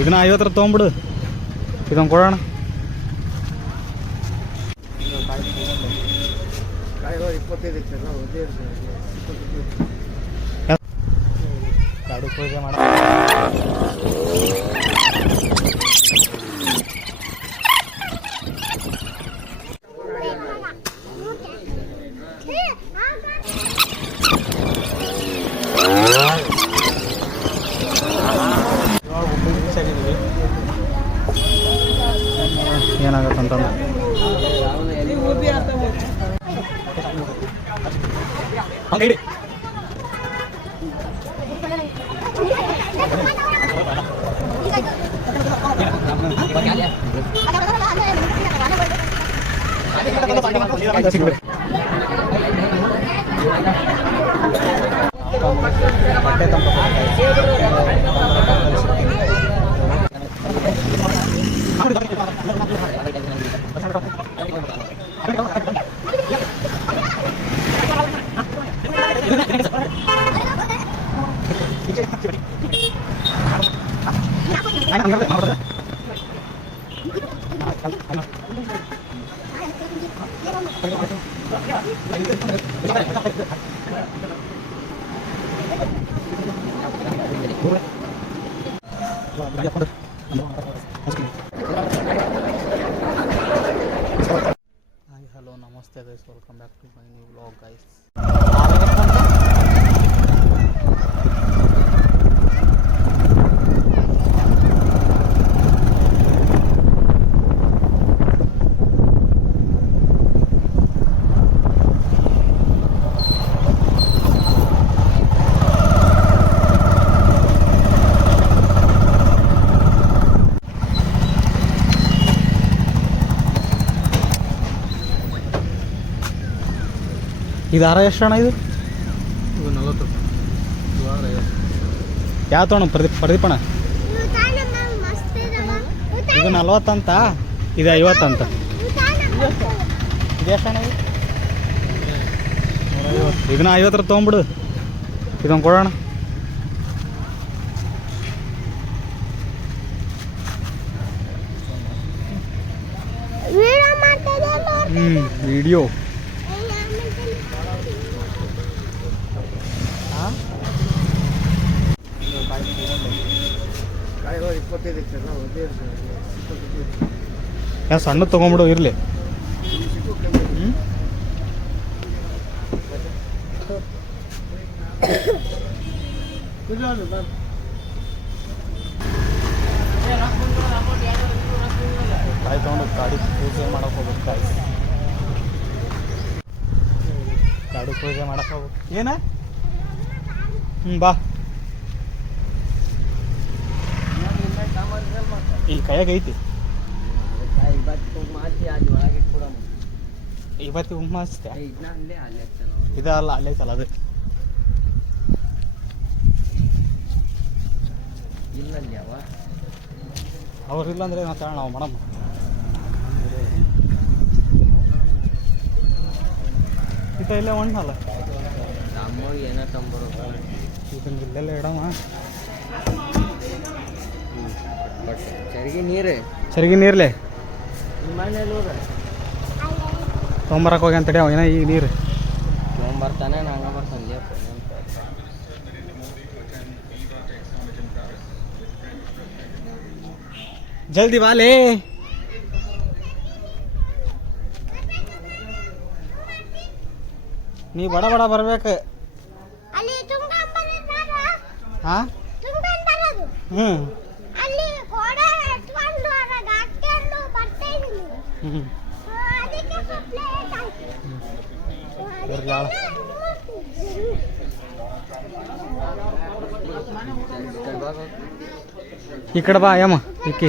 ಇದನ್ನ 50 ತೊಗೊಂಬಿಡು, ಇದನ್ನು ಕೊಡೋಣ. ಗಾಡಿ ಪೂಜೆ ಮಾಡ ಏನಾಗತ್ತಂತಂದ್ರೆ ಹಂಗೆ ಹಲೋ ನಮಸ್ತೆ guys, welcome back to my new vlog guys. ಇದು ಹಾರ ಎಷ್ಟು ಅಣ್ಣ? ಇದು 40 ರೂಪಾಯಿ. ಯಾವ ತೊಗೊಂಡು ಪ್ರದೀಪಣ್ಣ? ಇದು 40 ಅಂತ, ಇದು 50 ಅಂತ. ಇದು ಎಷ್ಟು ಅಣ್ಣ? ಇದು 150. ಇದನ್ನ 50 ತೊಗೊಂಬಿಡು, ಇದನ್ನು ಕೊಡೋಣ. ವಿಡಿಯೋ ಯಾವ ಸಣ್ಣ ತೊಗೊಂಬಿಡು ಇರಲಿ. ಕಾಯಿ ತೊಗೊಂಡು ಗಾಡಿ ಪೂಜೆ ಮಾಡಕ್ಕೆ ಹೋಗ್ಬೇಕು. ಗಾಡಿ ಪೂಜೆ ಮಾಡಕ್ಕೆ ಹೋಗ್ಬೇಕು. ಏನ? ಬಾ. ಈ ಕೈಯಾಗ ಐತಿ ಇವತ್ತು ಉಮ್ಮ ಹಚ್ತೆ. ಇದು ಅಲ್ಲ, ಅಲ್ಲೇ ಐತಲ್ಲ ಅದು. ಅವ್ರಿಲ್ಲ ಅಂದ್ರೆ ಮತ್ತೆ ನಾವು ಮೇಡಮ್ ಇತ ಇಲ್ಲೇ ಒಣ್ಣಲ್ಲ ಏನ ತಂಬರು ಇದನ್ನ ಇಲ್ಲೆಲ್ಲ ಇಡಮ್ಮ. ಚರಿಗೆ ನೀರ್ಲೆ ತೊಗೊಂಬರಕ್ಕೆ ಹೋಗಿ ಅಂತಡಿ ಅವ. ಏನ ಈಗ ನೀರು ತೊಗೊಂಬರ್ತಾನೆ, ನಂಗೆ ಬರ್ತಾನೆ. ಜಲ್ದಿ ಬಾಲೆ. ನೀ ಬಡ ಬಡ ಬರ್ಬೇಕು. ಹಾ ಹ್ಞೂ ಈ ಕಡೆ ಬಾ ಯಮ್ಮ. ಇಕ್ಕಿ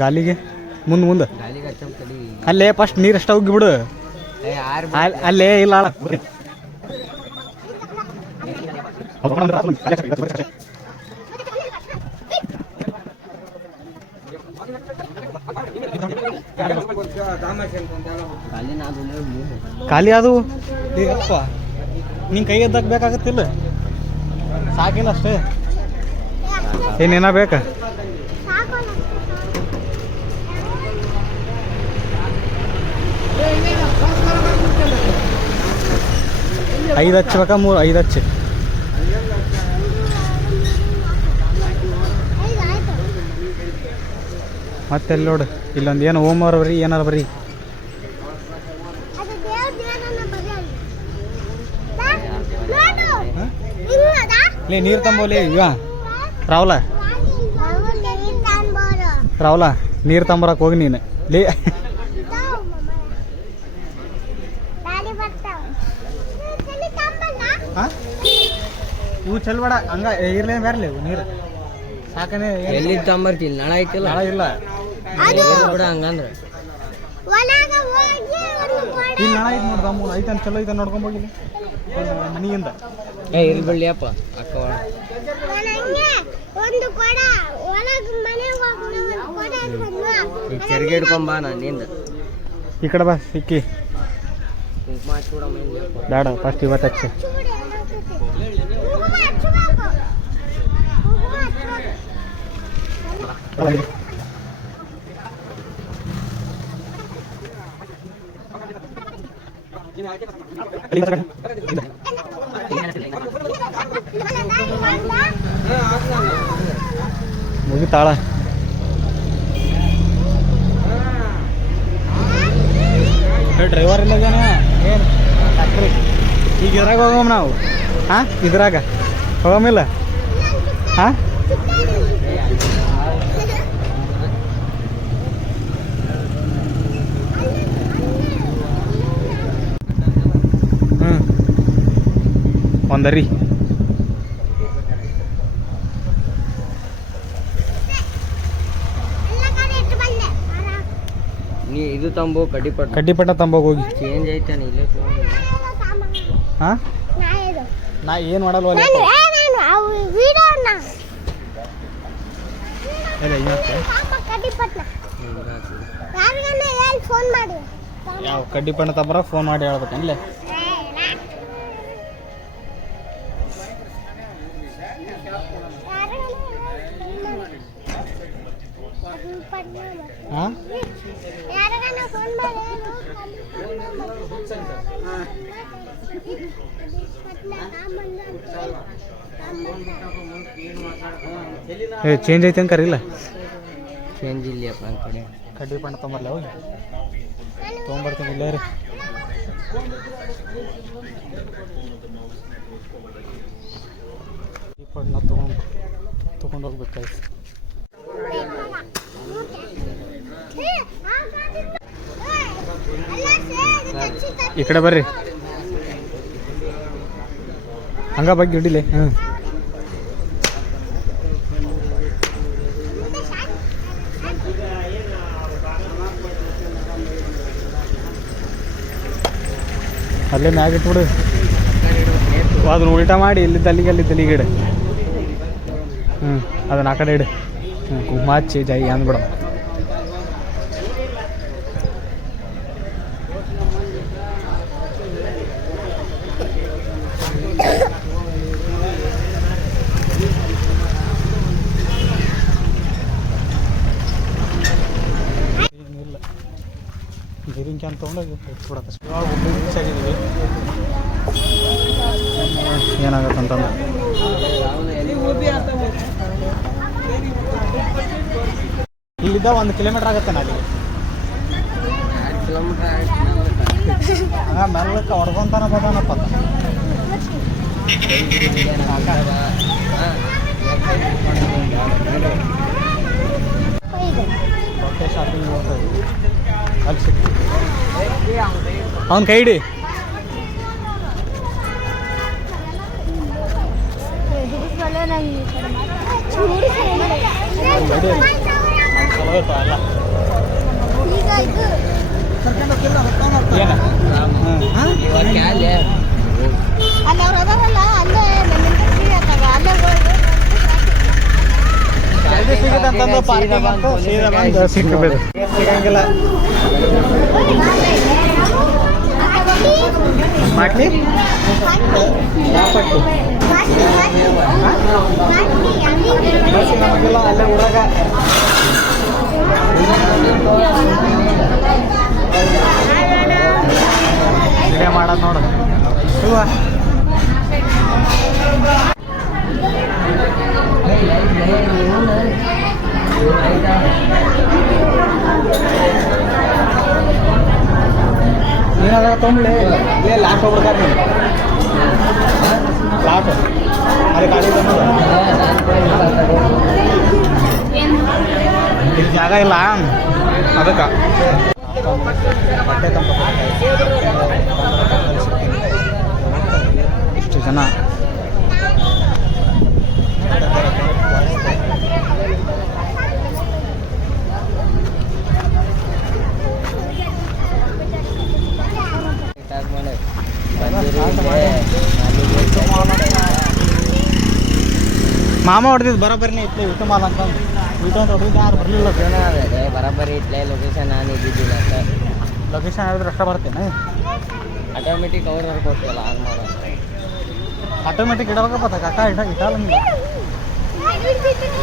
ಗಾಲಿಗೆ ಮುಂದೆ ಅಲ್ಲೇ ಫಸ್ಟ್ ನೀರು ಅಷ್ಟ ಹೋಗಿಬಿಡು. ಅಲ್ಲೇ ಇಲ್ಲ ಖಾಲಿ ಅದು ಈಗಪ್ಪ ನಿಂಗೆ ಕೈ ಎದ್ದಕ್ಕೆ ಬೇಕಾಗತ್ತಿಲ್ಲ ಸಾಕಿಲ್ಲ ಅಷ್ಟೇ ಏನೇನ ಬೇಕಾ ಐದು ಹಚ್ಬೇಕಾ 5 ಹಚ್ಚಿ ಮತ್ತೆಲ್ಲಿ ನೋಡು ಇಲ್ಲೊಂದು ಏನು ಹೋಮ್ವರ್ ಬರೀ ಏನಾರು ಬರೀ ನೀರು ತಂಬೋಲಿ ಇವ ರಾಹುಲ ನೀರು ತಂಬರಕ್ಕೆ ಹೋಗಿ ನೀನು ಲೇ ಇವು ಚೆಲ್ಬೇಡ ಹಂಗ ಇರ್ಲೇ ಬೇರ್ಲಿ ಇವು ನೀರು ಸಾಕನೆ ಎಲ್ಲಿ ತಂಬರ್ತಿಲ್ಲ ನಳ ಐತಿಲ್ಲ ನಾಳೆ ಇಲ್ಲ ಬಿಡ ಹಂಗಂದ್ರೆ ಇಲ್ಲಿ ನಾಳೆ ಐತೆ ನೋಡ್ದ ಮೂರು ಐತನ್ ಚಲೋ ಐತೆ ನೋಡ್ಕೊಂಬೋಗಿಲ್ಲ ಮನೆಯಿಂದ ಇರ್ಲಿ ಬಿಡ್ಲಿಯಪ್ಪ ಅಕ್ಕ ಚರಿಗೆ ಹಿಡ್ಕೊಂಬ ನಿಂದ ಈ ಕಡೆ ಬಾ ಸಿಕ್ಕಿ ಕುಂಕುಮ ಹಚ್ಬಿಡ ಬೇಡ ಫಸ್ಟ್ ಇವತ್ತು ಹಚ್ಚಿ ಮುಗಿತಾಳ ಡ್ರೈವರ್ ಇಲ್ಲದೇನ ಏನು ಟ್ಯಾಕ್ಟ್ರಿ ಈಗ ಇದ್ರಾಗ ಹೋಗಮ್ಮ ನಾವು ಹಾಂ ಇದ್ರಾಗ ಹೋಗಮಿಲ್ಲ ಹಾಂ ಒಂದರಿ ನೀ ಇದು ತಂಬೋ ಕಡ್ಡಿಪಟ್ಟ ತಂಬೋಗಿ ಹೋಗಿ ಚೇಂಜ್ ಐತಾನೆ ಇಲ್ಲೇ ಹಾಂ ನಾ ಏನು ಮಾಡಲ್ವ ಯಾವ ಕಡ್ಡಿಪಣ್ಣ ತಂಬರ ಫೋನ್ ಮಾಡಿ ಹೇಳ್ಬೇಕನ್ಲೆ ಹಾಂ ಏ ಚೇಂಜ್ ಐತೆ ಅಂಕರಿಲ್ಲ ಚೇಂಜ್ ಇಲ್ಲಪ್ಪ ಆ ಕಡೆ ಕಡ್ಡಿ ಬಣ್ಣ ತೊಂಬರ್ಲ ಹೋಗಿ ತೊಗೊಂಬರ್ತೀನಿ ಇಲ್ಲೇ ರೀ ಈ ಬಣ್ಣ ತೊಗೊಂಡು ಹೋಗ್ಬೇಕಾಯ್ತು ಈ ಕಡೆ ಬರ್ರಿ ಹಂಗ ಬಗ್ಗೆ ಹಿಡಿಲಿ ಹಾಂ ಅಲ್ಲೇ ಮ್ಯಾಗ ಇಟ್ಬಿಡು ಅದನ್ನ ಉಲ್ಟಾ ಮಾಡಿ ಇಲ್ಲಿದ್ದ ಅಲ್ಲಿಗೆ ಅಲ್ಲಿದ್ದ ಇಡು ಅದನ್ನ ಆ ಕಡೆ ಇಡು ಕುಂಕುಮ ಹಚ್ಚಿ ಜೈ ಅಂದ್ಬಿಡ ಏನಿಲ್ಲ ಗಿರಿಂಕಿ ಅಂತ ತೊಗೊಂಡೋಗಿ ಬಿಡತ್ತೆ ಇವಾಗ ಒಬ್ಬರು ಆಗಿದ್ದೀವಿ ಏನಾಗತ್ತಂತಂದ್ರೆ ಇಲ್ಲಿದ್ದ 1 ಕಿಲೋಮೀಟ್ರ್ ಆಗತ್ತೆ ನಾ ಅಲ್ಲಿಗೆ ಹಂಗ ಮೆಲ್ಲಕ್ಕೆ ಹೊಡ್ಕೊಂತಾನ ಬದಾನಪ್ಪ ಹೊಟ್ಟೆ ಶಾಪಿಂಗ್ ಹೋಗ್ತದೆ ಅಲ್ಲಿ ಸಿಕ್ತು ಅವನ ಕೈ ಹಿಡಿ ಸಿಕ್ಕಬೇಕು ಸಿಗಂಗಿಲ್ಲ ಮಾಡ್ಲಿ ಯಾವ ಪಟ್ಟಿ ನಮಗೆಲ್ಲ ಅಲ್ಲೇ ಊರಾಗ ವಿಡಿಯೋ ಮಾಡೋದು ನೋಡು ಇವ ನೀನಾದ ತೊಂಬ್ಲಿ ಇಲ್ಲೇ ಲಾಸ್ಟ್ ಹೋಗ್ಬಿಡ್ತಾರೆ ನೀವು ಲಾಸ್ಟ್ ಅದೇ ಗಾಡಿ ಇಲ್ಲಿ ಜಾಗ ಇಲ್ಲ ಅದಕ್ಕೆ ಬಟ್ಟೆ ತಂಪ ಇಷ್ಟು ಜನ ಮಾಮ ಹೊಡೆದಿದ್ದು ಬರೋಬ್ಬರಿನೇ ಇತ್ತು ವಿಟು ಮಾಲ್ ಅಂತ ವಿಟು ಅಂತ ಹೊಡೆದಿದ್ದು ಯಾರು ಬರಲಿಲ್ಲ ಬರೋಬ್ಬರಿ ಇಟ್ಲೇ ಲೊಕೇಶನ್ ನಾನು ಇದ್ದಿದ್ದಿಲ್ಲ ಸರ್ ಲೊಕೇಶನ್ ಹೇಳಿದ್ರೆ ಅಷ್ಟೇ ಬರ್ತೇನೆ ಆಟೋಮೆಟಿಕ್ ಅವ್ರು ಕೊಡ್ತೀವಲ್ಲ ಆನ್ ಮಾಡೋ ಆಟೋಮೆಟಿಕ್ ಇಡಬೇಕಪ್ಪ ಕಾಕ ಇಟ್ಟಲ್ಲ ನೀವು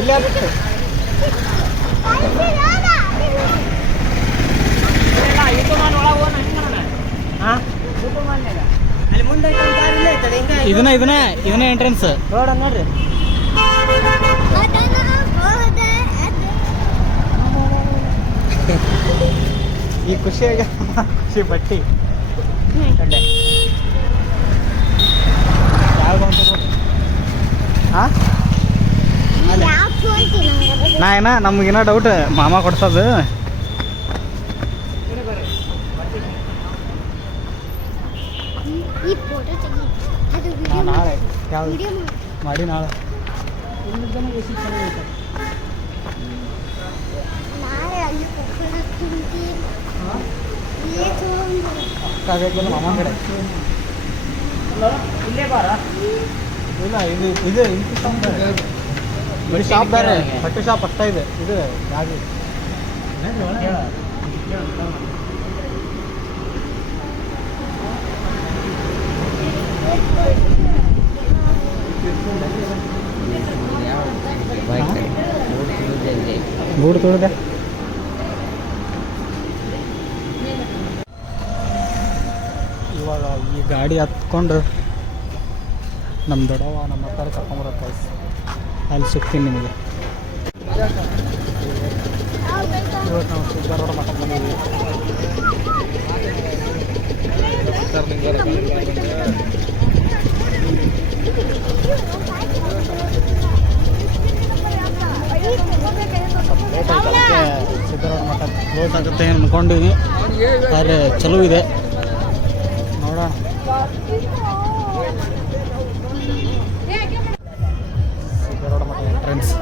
ಇಲ್ಲೇ ಆಗುತ್ತೆ ಇದನ್ನ ಎಂಟ್ರೆನ್ಸ್ ರೋಡ್ ನೋಡ್ರಿ ಈ ಖುಷಿಯಾಗ ಖುಷಿ ಬಟ್ಟಿ ಹಾಂ ನಾ ನಮಗಿನ್ನ ಡೌಟ್ ಮಾಮ ಕೊಡ್ಸೋದು ನಾಳೆ ಯಾವ್ದು ಮಾಡಿ ನಾಳೆ ಅಕ್ಕ ಮಾಮ ಕಡೆ ಇಲ್ಲೇ ಬಾರ ಇಲ್ಲ ಇದು ಬರೀ ಶಾಪ್ ಬೇರೆ ಬಟ್ಟೆ ಶಾಪ್ ಅಷ್ಟ ಇದೆ ಇದು ಯಾವುದು ಗೂಡು ತೊಳೆದೆ ಇವಾಗ ಈ ಗಾಡಿ ಹತ್ಕೊಂಡು ನಮ್ಮ ದೊಡ್ಡವ ನಮ್ಮ ಹತ್ತಾರ ಕರ್ಕೊಂಬರತ್ತೆ ಅಲ್ಲಿ ಸಿಗ್ತೀನಿ ನಿಮಗೆ ಇವತ್ತು ನಾವು ಸಿದ್ದಾರೋಡ ಮಠ ಬಂದಿದ್ದೀವಿ ಸಿದ್ದಾರೋಡ ಮಠ ಕ್ಲೋಸ್ ಆಗುತ್ತೆ ಅಂದ್ಕೊಂಡಿವಿ ಆದರೆ ಚಲೋ ಇದೆ ನೋಡೋಣ ಸಿದ್ದಾರೋಡ ಮಠ ಎಂಟ್ರೆನ್ಸ್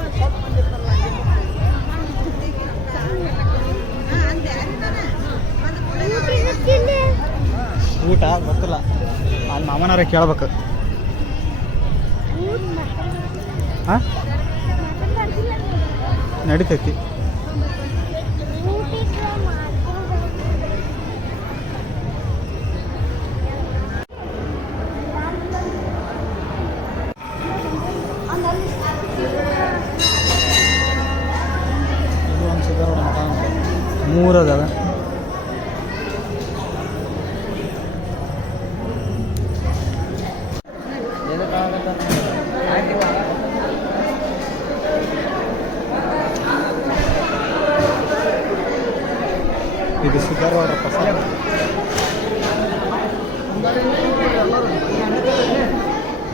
ಊಟ ಗೊತ್ತಿಲ್ಲ ಅಲ್ಲಿ ಮಾಮನಾರ ಕೇಳ್ಬೇಕು ಹಾಂ ನಡಿತೈತಿ ಇದು ಒಂದು ಸಿದ್ದಾರೋಡ ಮಠ ಅಂತ 3 ಅದಾವೆ ಇದು ಸಿದ್ದಾರೋಡ ಪ್ರಸಾದ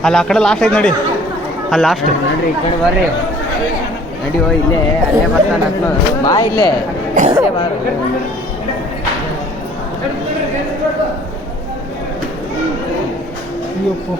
ಅಲ್ಲಿ ಆ ಕಡೆ ಲಾಸ್ಟ್ ಐತೆ ನೋಡಿ ಅಲ್ಲಿ ಲಾಸ್ಟ್ ನೋಡ್ರಿ ಈ ಕಡೆ ಬರ್ರಿ ನಡಿ ಹೋ ಇಲ್ಲೇ ಅಲ್ಲೇ ಬರ್ತಾನ ಬಾ ಇಲ್ಲೇ ಇಲ್ಲೇ ಬಾರು ಅಯ್ಯಪ್ಪ